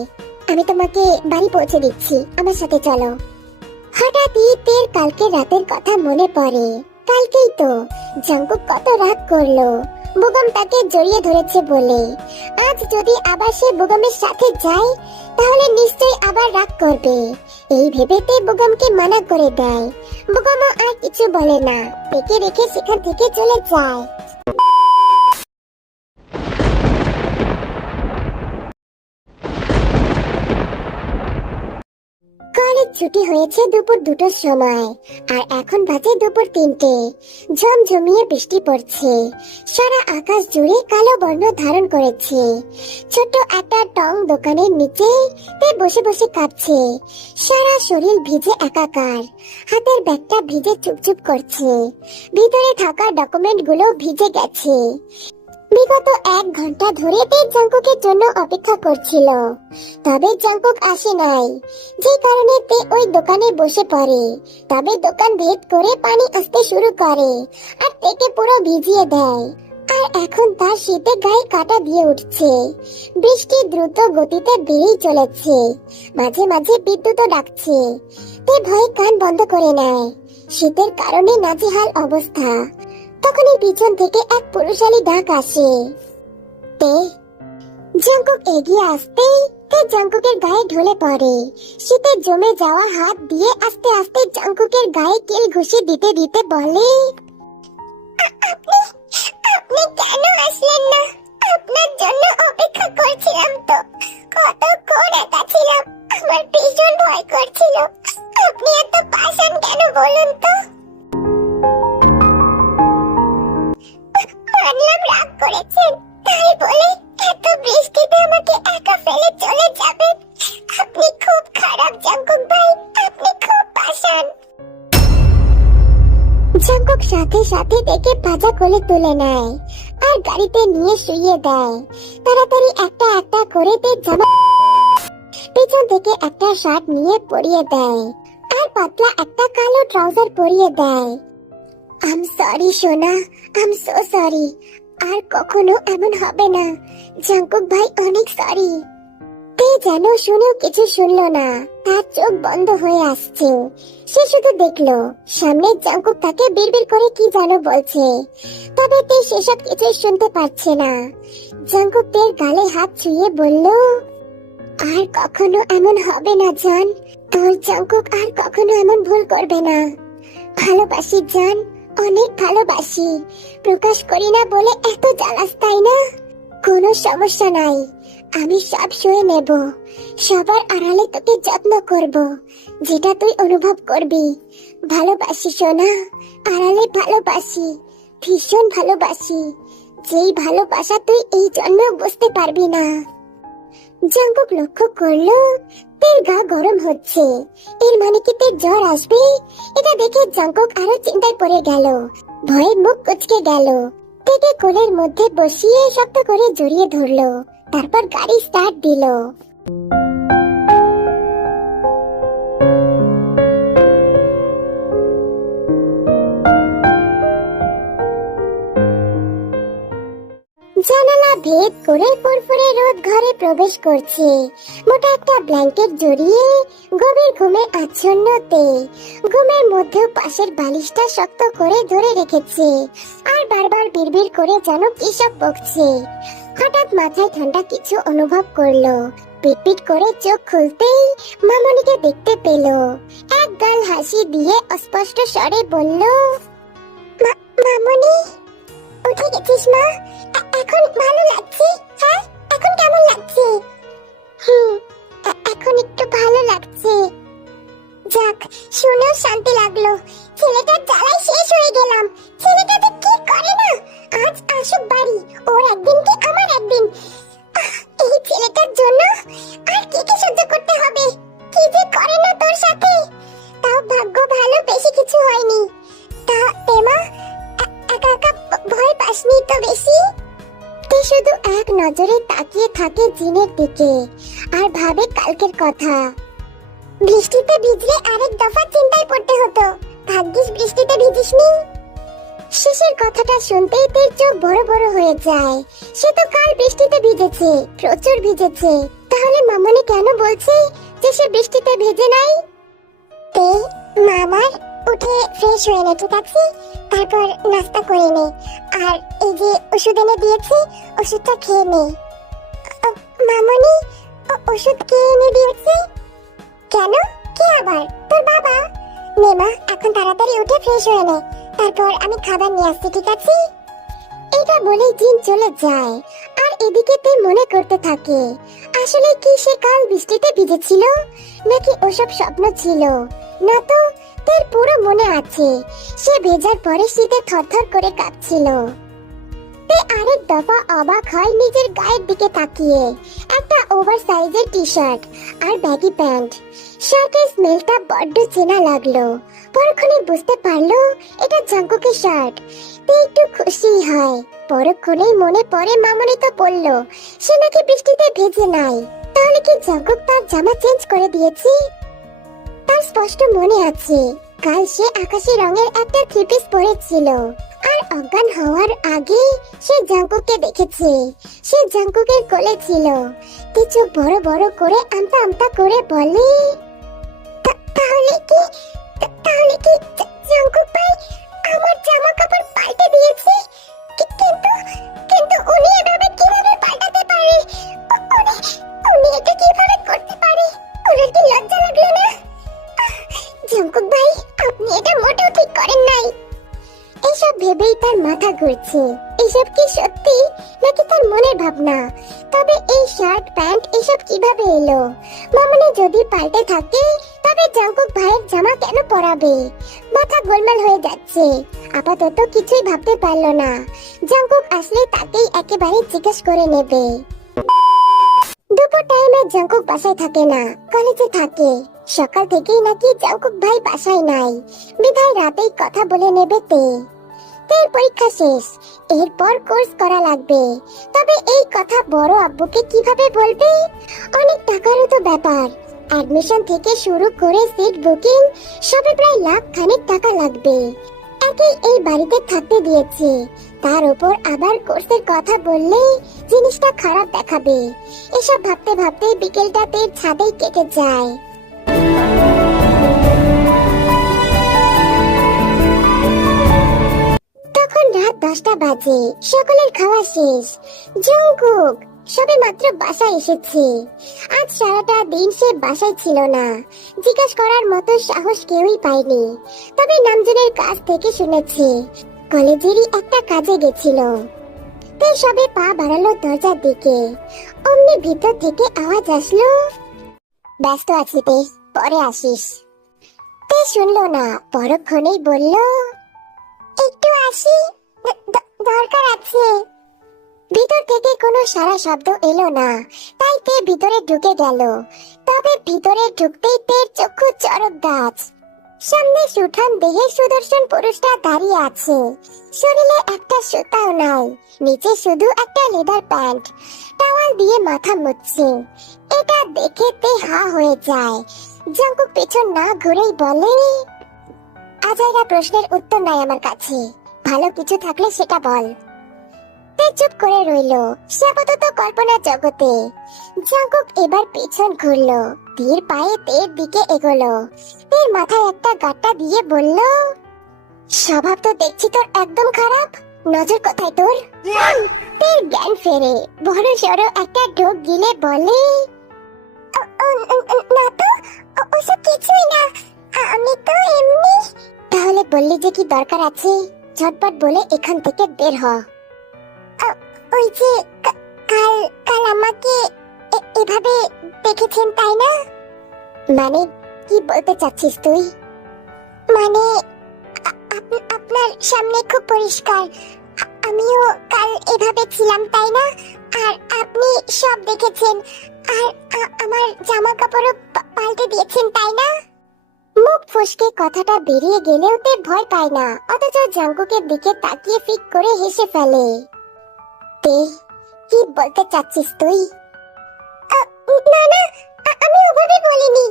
আমি তোমাকে বাড়ি পৌঁছে দিচ্ছি, আমার সাথে চলো। হঠাৎই তের কালকে রাতের কথা মনে পড়ে। কালকেই তো জাঙ্কুক কত রাগ করলো বুগম তাকে জড়িয়ে ধরেছে বলে। আজ যদি আবার সে বুগমের সাথে যায় তাহলে নিশ্চয়ই আবার রাগ করবে। এই ভেবে তে বুগমকে মানা করে দেয়। বুগমও আর কিছু বলে না, পেকে রেখে সেখান থেকে চলে যায়। কলেজ ছুটি হয়েছে দুপুর 2টার সময়, আর এখন বাজে দুপুর 3টে। ঝমঝমিয়ে বৃষ্টি পড়ছে। সারা আকাশ জুড়ে কালো বর্ণ ধারণ করেছে। ছোট একটা টং দোকানের নিচে তে বসে বসে কাঁপছে। সারা শরীর ভিজে একাকার। হাতের ব্যাগটা ভিজে চুপচুপ করছে। ভিতরে থাকা ডকুমেন্ট গুলো ভিজে গেছে। বিগত 1 ঘন্টা ধরে তে জাঙ্কুকের জন্য অপেক্ষা করছিল, তবে জাঙ্কুক আসে নাই। যে কারণে তে ওই দোকানে বসে পড়ে। তবে দোকান ভেদ করে পানি আসতে শুরু করে আর তেকে পুরো ভিজিয়ে দেয়। আর এখন তার শীতে গায়ে কাঁটা দিয়ে উঠছে। বৃষ্টি দ্রুত গতিতে বেড়েই চলেছে। মাঝে মাঝে বিদ্যুৎও ডাকছে। তে ভয়ে কান বন্ধ করে নেয়। শীতের কারণে নাজেহাল অবস্থা। তখনই পিছন থেকে এক পুরুষালী ডাক আসে, তে। জাঙ্কুক এগিয়ে আসতেই তে জাঙ্কুকের গায়ে ঢলে পড়ে। শীতে জমে যাওয়া হাত দিয়ে আস্তে আস্তে জাঙ্কুকের গায়ে কিল ঘুষি দিতে দিতে বলে, আপনি কেন আসলেন না? আপনার জন্য অপেক্ষা করছিলাম তো। কতক্ষণ একা ছিলাম, আমার ভীষণ ভয় করছিল। আপনি এসেছেন তাই বলে এত বৃষ্টিতে আমাকে একা ফেলে চলে যাবেন? আপনি খুব খারাপ জাঙ্কুক ভাই, আপনি খুব পাষাণ। জাঙ্কুক সাথে সাথে ডেকে পাজা কোলে তুলে নেয় আর গাড়িতে নিয়ে শুইয়ে দেয়। তাড়াতাড়ি একটা একটা করে তে জামা পেছন থেকে একটা শার্ট নিয়ে পরিয়ে দেয় আর পাতলা একটা কালো ট্রাউজার পরিয়ে দেয়। আম সরি সোনা, আম সো সরি। আর কখনো এমন হবে না। জাঙ্কুক ভাই অনেক সরি। তে যেন শুনেও কিছু শুনলো না, তার চোখ বন্ধ হয়ে আসছে। সে শুধু দেখলো সামনে জাঙ্কুক তাকে বিড়বিড় করে কি যেন বলছে, তবে তে সেসব কিছুই শুনতে পারছে না। জাঙ্কুক তের গালে হাত ছুঁয়ে বলল, আর কখনো এমন হবে না জান। তোর জাঙ্কুক আর কখনো এমন ভুল করবে না। ভালোবাসি জান, অনেক ভালোবাসি। প্রকাশ করি না বলে এত জ্বালাস তাই না? কোনো সমস্যা নাই, আমি সব সয়ে নেব। সবার আড়ালে তোকে যত্ন করব, যেটা তুই অনুভব করবি। ভালোবাসি সোনা, আড়ালে ভালোবাসি, ভীষণ ভালোবাসি। যেই ভালোবাসা তুই এই জন্য বুঝতে পারবি না। জাঙ্কুক লক্ষ্য করলো তের গা গরম হচ্ছে। এর মানে কি তের জ্বর আসবে? এটা দেখে জাঙ্কুক আরো চিন্তায় পড়ে গেল। ভয়ে মুখ কুচকে গেল। তেকে কোলের মধ্যে বসিয়ে শক্ত করে জড়িয়ে ধরলো। তারপর গাড়ি স্টার্ট দিল। জানালা ভেদ করে ফুরফুরে রোদ ঘরে প্রবেশ করছে। মোটা একটা ব্ল্যাঙ্কেট জড়িয়ে গভীর ঘুমে আচ্ছন্ন তে। ঘুমের মধ্যেও পাশের বালিশটা শক্ত করে ধরে রেখেছে আর বারবার বিড়বিড় করে যেন কি সব বকছে। হঠাৎ মাথায় ঠান্ডা কিছু অনুভব করলো। পিটপিট করে চোখ খুলতেই মামনিকে দেখতে পেল। এক গাল হাসি দিয়ে অস্পষ্ট স্বরে বলল, মামনি, উঠে গেছিস মা? এখন ভালো লাগছে? হ্যাঁ, এখন কেমন লাগছে? এখন একটু ভালো লাগছে। যাক, শুনেও শান্তি লাগলো। ছেলেটার জ্বালায় শেষ হয়ে গেলাম। ছেলেটা তো কি করে না। আজ আসুক বাড়ি, ওর একদিন কি আমার একদিন। এই ছেলেটার জন্য আর কি কি সহ্য করতে হবে। কি যে করে না তোর সাথে। তাও ভাগ্য ভালো, বেশি কিছু হয়নি। তা তেমা, একা একা ভয় পাসনি তো বেশি? তে শুধু এক নজরে তাকিয়ে থাকে জিনের দিকে আর ভাবে কালকের কথা। বৃষ্টিতে ভিজলে আরেক দফা চিন্তায় পড়তে হতো। ভাগ্যিস বৃষ্টিতে ভিজিসনি। শেষের কথাটা শুনতেই তের চোখ বড় বড় হয়ে যায়। সে তো কাল বৃষ্টিতে ভিজেছে, প্রচুর ভিজেছে। তাহলে মামনি কেন বলছে যে সে বৃষ্টিতে ভেজে নাই? তে মামার উঠে ফ্রেশ হয়ে নে, ঠিক আছে? তারপর নাস্তা করে নে। আর এই যে ওষুধ এনে দিয়েছি, ওষুধটা খেয়ে নে। মামনি, ওষুধ কে এনে দিয়েছে? কেন? কে আবার? তোর বাবা। নে মা, এখন তাড়াতাড়ি উঠে ফ্রেশ হয়ে নে। তারপর আমি খাবার নিয়ে আসছি, ঠিক আছে? এটা বলে জিন চলে যায়। আর এদিকে তে মনে করতে থাকে, আসলে কি সে কাল বৃষ্টিতে ভিজেছিল, নাকি ওসব স্বপ্ন ছিল? না তো, তার পুরো মনে আছে সে ভেজার পরে শীতে থরথর করে কাঁপছিল। তে আরেক দফা অবাক হয় নিজের গায়ের দিকে তাকিয়ে। একটা ওভার সাইজের টি শার্ট আর ব্যাগি প্যান্ট। শার্টের স্মেলটা বড্ড চেনা লাগলো। পরক্ষণে বুঝতে পারলো এটা জাঙ্কুকের শার্ট। তে একটু খুশি হয়। পরক্ষণেই মনে পড়ে মামনি তো বললো সে নাকি বৃষ্টিতে ভেজে নাই। তাহলে কি জাঙ্কুক তার জামা চেঞ্জ করে দিয়েছে? তার স্পষ্ট মনে আছে কাল সে আকাশি রঙের একটা থ্রি পিস পরেছিল আর অজ্ঞান হওয়ার আগে সে জাঙ্কুককে দেখেছে। সে জাঙ্কুকের কোলে ছিল। তে চোখ বড় বড় করে আমতা আমতা করে বলে, তাহলে কি জাঙ্কুক ভাই আমার জামা কাপড় পাল্টে দিয়েছে? কিন্তু কিন্তু উনি এভাবে কিভাবে পাল্টাতে পারে? উনি এটা কিভাবে করতে পারে? ওনার কি লজ্জা লাগলো না? জাঙ্কুক ভাই, আপনি এটা মোটেও ঠিক করেন নাই। এসব ভেবেই তার তার মাথা ঘুরছে এসব কি সত্যি নাকি তার মনের ভাবনা। তবে এই শার্ট প্যান্ট এসব কিভাবে এলো? মামনি যদি পাল্টে থাকে তবে জাঙ্কুক ভাইয়ের জামা কেন পরাবে? মাথা গোলমাল হয়ে যাচ্ছে। আপাতত কিছুই ভাবতে পারলো না। জাঙ্কুক আসলে তাকেই একেবারে জিজ্ঞেস করে নেবে। দুপুর টাইমে জাঙ্কুক বাসায় থাকে না, কলেজে থাকে। সকাল থেকেই নাকি জাঙ্কুক ভাই বাসায় নাই, বিধায় রাতেই কথা বলে নেবে তের পরীক্ষা শেষ, এরপর কোর্স করা লাগবে। তবে এই কথা বড় আব্বুকে কিভাবে বলবে? অনেক টাকারও তো ব্যাপার। অ্যাডমিশন থেকে শুরু করে সিট বুকিং সবে প্রায় লাখ খানেক টাকা লাগবে। একেই এই বাড়িতে থাকতে দিয়েছে, তার উপর আবার কোর্সের কথা বললে জিনিসটা খারাপ দেখাবে। এসব ভাবতে ভাবতে বিকেলটা তের ছাদেই কেটে যায়। তখন রাত 10টা বাজে, সকলের খাওয়া শেষ। জঙ্কুক সবে মাত্র বাসায় এসেছে। আজ সারাটা দিন সে বাসায় ছিল না, জিজ্ঞাসা করার মতো সাহস কেউই পায়নি। তবে নামজনের কাছ থেকে শুনেছে কলেজেরই একটা কাজে গেছিল। তাই সবে পা বাড়ালো দরজার দিকে, অমনি ভিতর থেকে আওয়াজ আসলো, ব্যস্ত আছি তে, পরে আসিস। তে শুনলো না, পরক্ষণেই বলল, একটু আসি, দরকার আছে। ভিতর থেকে কোনো সারা শব্দ এলো না, তাই তে ভিতরে ঢুকে গেল। তবে ভিতরে ঢুকতেই তের চক্ষু চড়ক গাছ। সামনে সুঠাম দেহে সুদর্শন পুরুষটা দাঁড়িয়ে আছে। শরীরে একটা সুতাও নাই, নিচে শুধু একটা লেদার প্যান্ট, টাওয়াল দিয়ে মাথা মুছছে। এটা দেখে তে হা হয়ে যায়। জঙ্কুক পেছন না ঘুরেই বলে, আজাইরা প্রশ্নের উত্তর নাই আমার কাছে, ভালো কিছু থাকলে সেটা বল। তে চুপ করে রইল, সে আপাতত কল্পনা জগতে। জঙ্কুক এবার পেছন ঘুরলো, ধীর পায়ে তের দিকে এগোলো। তের মাথায় একটা গাঁটটা দিয়ে বলল, স্বভাব তো দেখছি তোর একদম খারাপ, নজর কোথায় তোর? তের জ্ঞান ফেরে, বড় সড়ো একটা ঢোক গিলে বলে, না তো, ওসব কিছুই না, আমি তো এমনি। তাহলে বললি যে কি দরকার আছে, ঝটপট বলে এখান থেকে বের হ। ওই যে কাল কাল আমাকে এভাবে দেখেছেন তাই না? মানে কি বলতে চাচ্ছিস তুই? মানে আপনার সামনে খুব পরিষ্কার, আমিও কাল এভাবে ছিলাম তাই না? আর আপনি সব দেখেছেন, আর আমার জামা কাপড়ও পাল্টে দিয়েছেন তাই না? মুখ ফসকে কথাটা বেরিয়ে গেলেও তে ভয় পায় না, অথচ জাঙ্কুকের দিকে তাকিয়ে ফিক করে হেসে ফেলে। তে কি বলতে চাচ্ছিস তুই? না না, আমি ওভাবে বলিনি।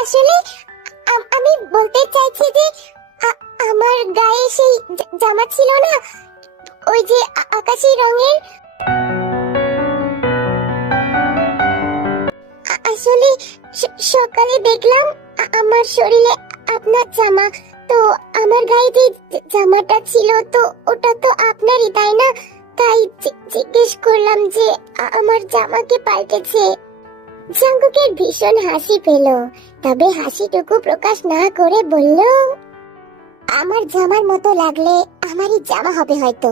আসলে আমি বলতে চাইছি যে আমার গায়ে সেই জামা ছিল না, ওই যে আকাশি রঙের। আসলে সকালে দেখলাম আমার শরীরে আপনার জামা, তো আমার গায়ে যে জামাটা ছিল তো ওটা তো আপনারই তাই না? তাই জিজ্ঞেস করলাম যে আমার জামাকে পাল্টেছে। জাঙ্কুকের ভীষণ হাসি পেল, তবে হাসিটুকু প্রকাশ না করে বলল, আমার জামার মতো লাগলে আমারই জামা হবে হয়তো।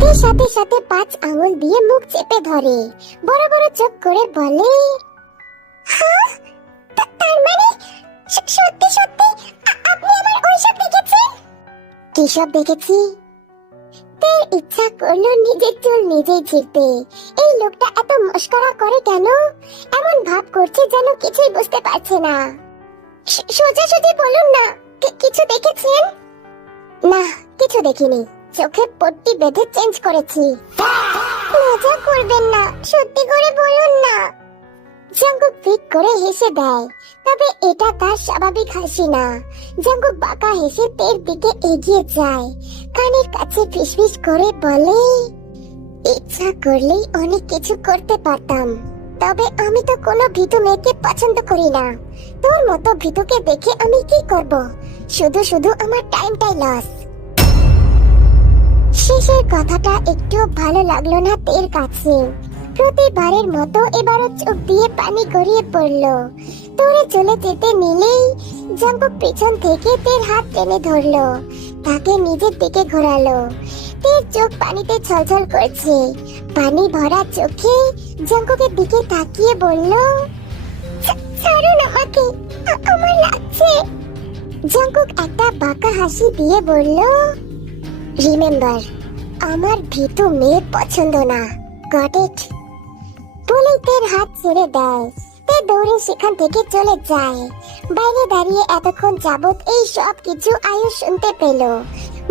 তার সাথে সাথে 5 আঙুল দিয়ে মুখ চেপে ধরে, বড় বড় চোখ করে বলে, হ্যাঁ, তার মানে সত্যি সত্যি আপনি আমার ওইসব দেখেছেন? কি সব দেখেছি? তের ইচ্ছা করলো নিজের চুল নিজেই ছিঁড়তে। এই লোকটা এত মস্করা করে কেন? এমন ভাব করছে যেন কিছুই বুঝতে পারছে না। সোজাসুজি বলুন না, কিছু দেখেছেন? না, কিছু দেখিনি, চোখে পট্টি বেঁধে চেঞ্জ করেছি। মজা করবেন না, সত্যি করে বলুন না। জাঙ্কুক ফিক করে হেসে দেয়, তবে এটা তার স্বাভাবিক হাসি না। জাঙ্কুক বাঁকা হেসে তের দিকে এগিয়ে যায়, কানের কাছে ফিসফিস করে বলে, ইচ্ছা করলেই অনেক কিছু করতে পারতাম, তবে আমি তো কোনো ভীতু মেয়েকে পছন্দ করি না। তোর মতো ভীতুকে দেখে আমি কি করব? শুধু শুধু আমার টাইমটাই লস। শেষের কথাটা একটু ভালো লাগলো না তের কাছে। প্রতিবারের মতো এবারও চোখ দিয়ে পানি গড়িয়ে পড়ল। তোরে চলে যেতে নিলেই জাঙ্কুক পেছন থেকে তের হাত টেনে ধরলো। তাকে নিজের দিকে ঘোরালো। তের চোখ পানিতে ছলছল করছে। পানি ভরা চোখে জঙ্কুকের দিকে তাকিয়ে বলল, ছাড়ুন আমাকে, আমার লাগছে। জঙ্কুক একটা বাঁকা হাসি দিয়ে বলল, রিমেম্বার, আমার ভীতু মেয়ে পছন্দ না, গট ইট? বলেই তের হাত ছেড়ে দেয়। তে দৌড়ে সেখান থেকে চলে যায়। বাইরে দাঁড়িয়ে এতক্ষণ যাবৎ এই সব কিছু আয়ুষ শুনতে পেল।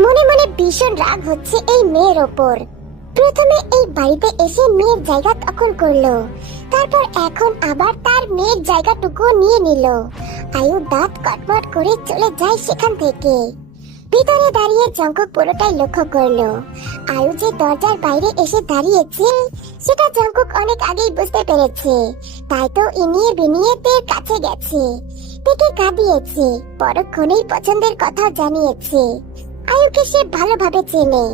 মনে মনে ভীষণ রাগ হচ্ছে এই মেয়ের ওপর। প্রথমে এই বাড়িতে এসে মেয়ের জায়গা দখল করলো, তারপর এখন আবার তার মেয়ের জায়গাটুকু নিয়ে নিল। আয়ু দাঁত কটমট করে চলে যায় সেখান থেকে। ভিতরে দাঁড়িয়ে জঙ্কুক পুরোটাই লক্ষ্য করলো। আয়ু যে দরজার বাইরে এসে দাঁড়িয়েছে সেটা জঙ্কুক অনেক আগেই বুঝতে পেরেছে। তাই তো ইনিয়ে বিনিয়ে তের কাছে গেছে, তেকে কাঁদিয়েছে, পরক্ষণেই পছন্দের কথা জানিয়েছে। আয়ুকে সে ভালোভাবে চেনে,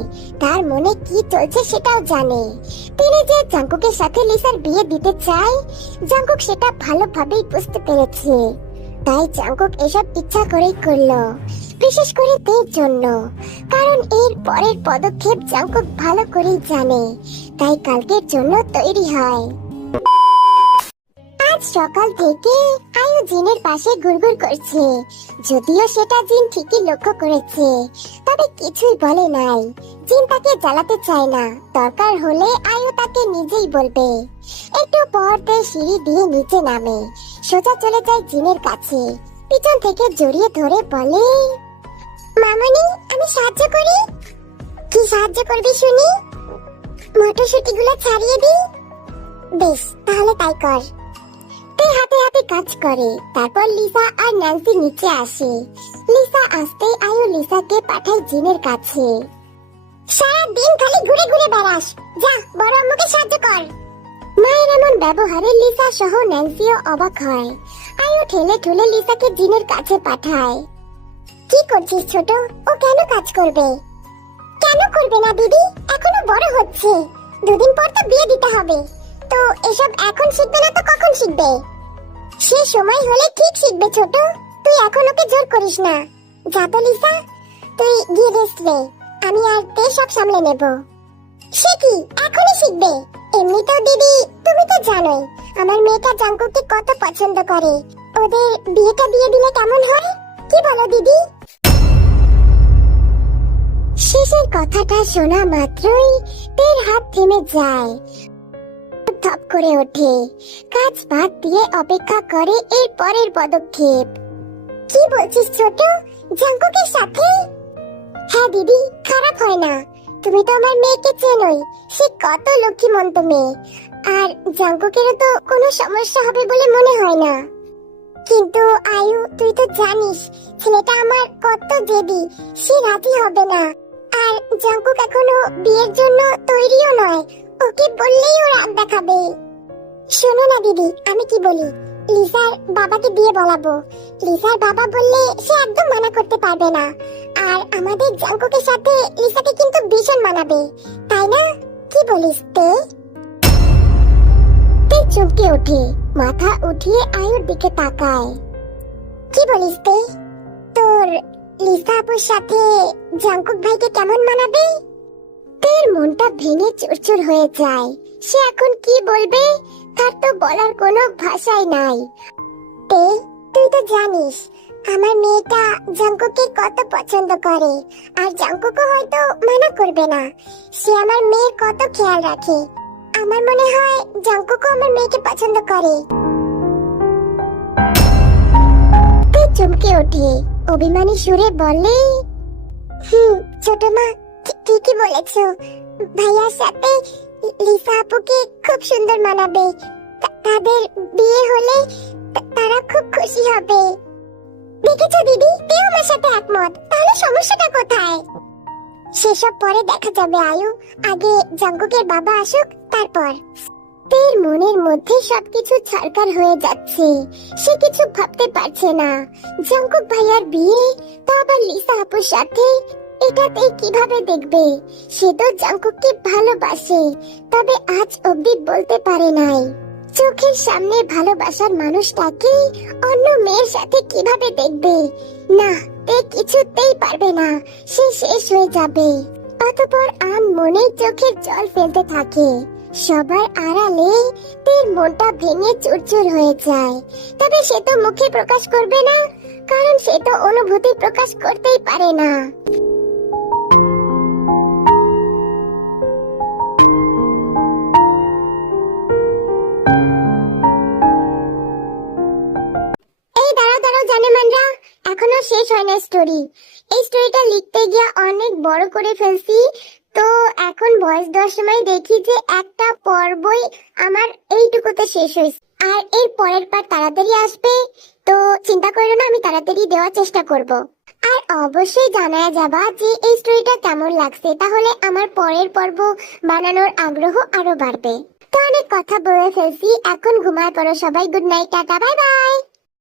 তার মনে কি চলছে সেটাও জানে। তিনি যে জঙ্কুকের সাথে লিসার বিয়ে দিতে চায়, জঙ্কুক সেটা ভালোভাবেই বুঝতে পেরেছে। তাই জঙ্কুক এসব ইচ্ছা করেই করলো, বিশেষ করে তের জন্য। কারণ এর পরের পদক্ষেপ জঙ্কুক ভালো করেই জানে, তাই কালকের জন্য তৈরি হয়। আজ সকাল থেকে আয়ু জিনের পাশে ঘুরঘুর করছে। যদিও সেটা জিন ঠিকই লক্ষ্য করেছে, তবে কিছুই বলে নাই। জিন তাকে জ্বালাতে চায় না, দরকার হলে আয়ু তাকে নিজেই বলবে। একটু পর তে সিঁড়ি দিয়ে নিচে নামে, সোজা চলে যায় জিনের কাছে। পিছন থেকে জড়িয়ে ধরে বলে, মামনি, আমি সাহায্য করি? কি সাহায্য করবি শুনি? মটরশুটি গুলো ছাড়িয়ে দি। বেশ, তাহলে তাই কর। তে হাতে হাতে কাজ করে। তারপর লিসা আর ন্যান্সি নিচে আসে। লিসা আসতেই আয়ু লিসাকে পাঠায় জিনের কাছে। সারা দিন খালি ঘুরে ঘুরে বেড়াস, যা বড় আম্মুকে সাহায্য কর। মায়ের এমন ব্যবহারে লিসা সহ ন্যান্সিও অবাক হয়। আয়ু ঠেলে ঠুলে লিসাকে জিনের কাছে পাঠায়। কি করছিস ছোট? ও কেন কাজ করবে? কেন করবে না দিদি? এখনো বড় হচ্ছে, দুদিন পর তো বিয়ে দিতে হবে। তো এসব এখন শিখবে না তো কখন শিখবে? সে সময় হলে ঠিক শিখবে ছোট, তুই এখন ওকে জোর করিস না। যা তো লিসা, তুই গিয়ে রেস্ট নে, আমি আর তে সব সামলে নেব। সে কি এখনই শিখবে? এমনিতেও দিদি, তুমি তো জানোই আমার মেয়েটা জঙ্কুককে কত পছন্দ করে। ওদের বিয়েটা দিয়ে দিলে কেমন হয়? কি বলো দিদি? শেষের কথাটা শোনা মাত্রই তের হাত থেমে যায়, থপ করে ওঠে। কাজ বাদ দিয়ে অপেক্ষা করে এর পরের পদক্ষেপ। কি বলছিস ছোট? জঙ্কুকের সাথে? হ্যাঁ দিদি, খারাপ হয় না। তুমি তো আমার মেয়েকে চেনোই, সে কত লক্ষ্মীমন্ত মেয়ে। আর জঙ্কুকেরও তো কোনো সমস্যা হবে বলে মনে হয় না। কিন্তু আয়ু, তুই তো জানিস ছেলেটা আমার কত জেদি, সে রাজি হবে না। আর জঙ্কুক এখনো বিয়ের জন্য তৈরিও নয়, ওকে বললেই ও রাগ দেখাবে। শোনো না দিদি, আমি কি বলি, লিসার বাবাকে দিয়ে বলাবো। লিসার বাবা বললে সে একদম মানা করতে পারবে না। আর আমাদের জঙ্কুকের সাথে লিসাকে কিন্তু ভীষণ মানাবে, তাই না? কি বলিস তে? তে চমকে ওঠে, মাথা উঠিয়ে আয়ুর দিকে তাকায়। কি বলিস তে? তোর লিসা আপুর সাথে জঙ্কুক ভাইকে কেমন মানাবে? তের মনটা ভেঙে চুরচুর হয়ে যায়। সে এখন কি বলবে, তার তো বলার কোনো ভাষাই নাই। তে, তুই তো জানিস আমার মেয়েটা জঙ্কুককে কত পছন্দ করে, আর জঙ্কুকও হয়তো মানা করবে না। সে আমার মেয়ের কত খেয়াল রাখে। আমার মনে হয় জঙ্কুকও আমার মেয়েকে পছন্দ করে। তে চমকে ওঠে, অভিমানী সুরে বলে, ছোট মা, ঠিকই বলেছো। ভাইয়ার সাথে লিসা আপুকে খুব সুন্দর মানাবে। তাদের বিয়ে হলে তারা খুব খুশি হবে। দেখেছো দিদি, তেও আমার সাথে একমত। তাহলে সমস্যাটা কোথায়? সেসব পরে দেখা যাবে আয়ু, আগে জঙ্কুকের বাবা আসুক, তারপর। তের মনের মধ্যে সবকিছু ছারকার হয়ে যাচ্ছে। সে কিছু ভাবতে পারছে না। জঙ্কুক ভাইয়ার বিয়ে, তো আবার লিসা আপুর সাথে, এটাতে কিভাবে দেখবে? সে তো জঙ্কুককে ভালোবাসে, তবে আজ অবধি বলতে পারে নাই। চোখের সামনে ভালোবাসার মানুষটাকে অন্য মেয়ের সাথে কিভাবে দেখবে? না, তে কিছুতেই পারবে না, সে শেষ হয়ে যাবে। অতঃপর মনে চোখের জল ফেলতে থাকে। সবার আড়ালে তের মনটা ভেঙে চুরচুর হয়ে যায়। তবে সে তো মুখে প্রকাশ করবে না, কারণ সে তো অনুভূতি প্রকাশ করতেই পারে না। এই দাঁড়াও দাঁড়াও জানেমানরা, এখনো শেষ হয় না স্টোরি। এই স্টোরিটা লিখতে গিয়ে অনেক বড় করে ফেলছি, তো এখন ভয়েস দেওয়ার সময় দেখি যে একটা পর্বই আমার এইটুকুতে শেষ হয়েছে, আর এর পরের পার্ট তাড়াতাড়ি আসবে। তো চিন্তা করো না, আমি তাড়াতাড়ি দেওয়ার চেষ্টা করব। আর অবশ্যই জানায় যাবা যে এই স্টোরিটা কেমন লাগছে, তাহলে আমার পরের পর্ব বানানোর আগ্রহ আরো বাড়বে। তো অনেক কথা বলে ফেলছি, এখন ঘুমায় পড়ো সবাই। Good night, tata, bye bye.